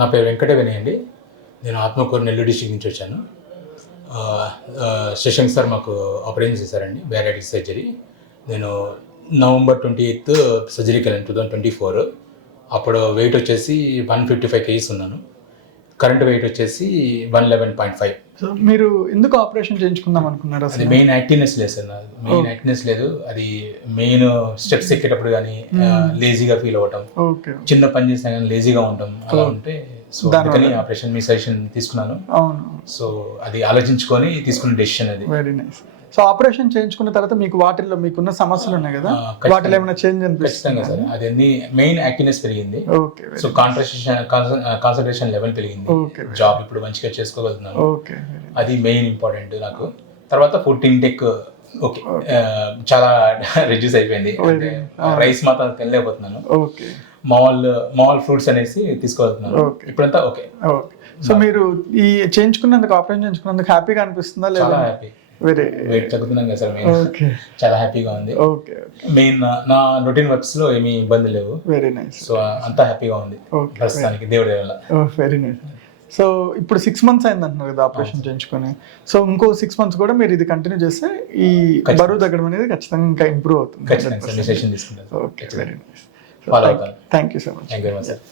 నా పేరు వెంకట వినయ్ అండి. నేను ఆత్మకూరు నెల్లూరు డిస్ట్రిక్ట్ నుంచి వచ్చాను. శశాంక్ సార్ మాకు ఆపరేషన్ చేశారండి, బ్యారియాటిక్ సర్జరీ. నేను November 28 సర్జరీకి వెళ్ళాను 2024. అప్పుడు వెయిట్ వచ్చేసి 155 kgs ఉన్నాను. కరెంట్ వెయిట్ వచ్చేసి 111.5. సో మీరు ఎందుకు ఆపరేషన్ చేయించుకుందాం అనుకున్నారు? అది అసలు మెయిన్ యాక్టివ్నెస్ లేదు సార్, నాది మెయిన్ యాక్టివ్నెస్ లేదు. అది మెయిన్ స్టెప్స్ ఎక్కేటప్పుడు కానీ లేజీగా ఫీల్ అవ్వటం, ఓకే, చిన్న పని చేసినా కానీ లేజీగా ఉంటాం, అలా ఉంటే సో అందుకని ఆపరేషన్ మీ సజెషన్ తీసుకున్నాను. అవును, సో అది ఆలోచించుకొని తీసుకున్న డెసిషన్ అది. Very nice. సో ఆపరేషన్ చేయించుకున్న తర్వాత మీకు వాటిల్లో మీకున్న సమస్యలు ఉన్నాయి కదా, వాటిలో ఏమైనా చేంజ్ ఖచ్చితంగా సార్. అది అన్ని మెయిన్ యాక్టివ్నెస్ పెరిగింది. ఓకే, సో కాన్సన్ట్రేషన్ లెవెల్ పెరిగింది. ఓకే, జాబ్ ఇప్పుడు మంచిగా చేసుకోగలుగుతున్నాను. ఓకే, అది మెయిన్ ఇంపార్టెంట్ నాకు. తర్వాత ఫుడ్ ఇంటెక్ ఓకే చాలా రిడ్యూస్ అయిపోయింది. రైస్ మాత్రం తినలేకపోతున్నాను. ఓకే, మామూలు ఫ్రూట్స్ అనేసి తీసుకోగలుగుతున్నాను. ఇప్పుడంతా ఓకే. ఓకే. సో మీరు ఈ చేయించుకున్నందుకు, ఆపరేషన్ చేయించుకున్నందుకు హ్యాపీగా అనిపిస్తుందా లేదా? చాలా హ్యాపీ. వెరీ వెయిట్ తగ్గుతున్నాం కదా సార్, మెయిన్ ఓకే, చాలా హ్యాపీగా ఉంది. ఓకే, మెయిన్ నా రొటీన్ వర్క్స్ లో ఏమీ ఇబ్బంది లేవు. Very nice. సో అంతా హ్యాపీగా ఉంది ప్రస్తుతానికి, దేవుడి వల్ల. Very nice. సో ఇప్పుడు 6 months అయింది అంటున్నారు కదా ఆపరేషన్ చేయించుకొని. సో ఇంకో 6 months కూడా మీరు ఇది కంటిన్యూ చేస్తే ఈ బరువు తగ్గడం అనేది ఖచ్చితంగా ఇంకా ఇంప్రూవ్ అవుతుంది. ఖచ్చితంగా సార్, మీ సెషన్ తీసుకుంటాను. Okay, very nice. ఫాలో అవుతాను. Thank you so much. Thank you very much sir.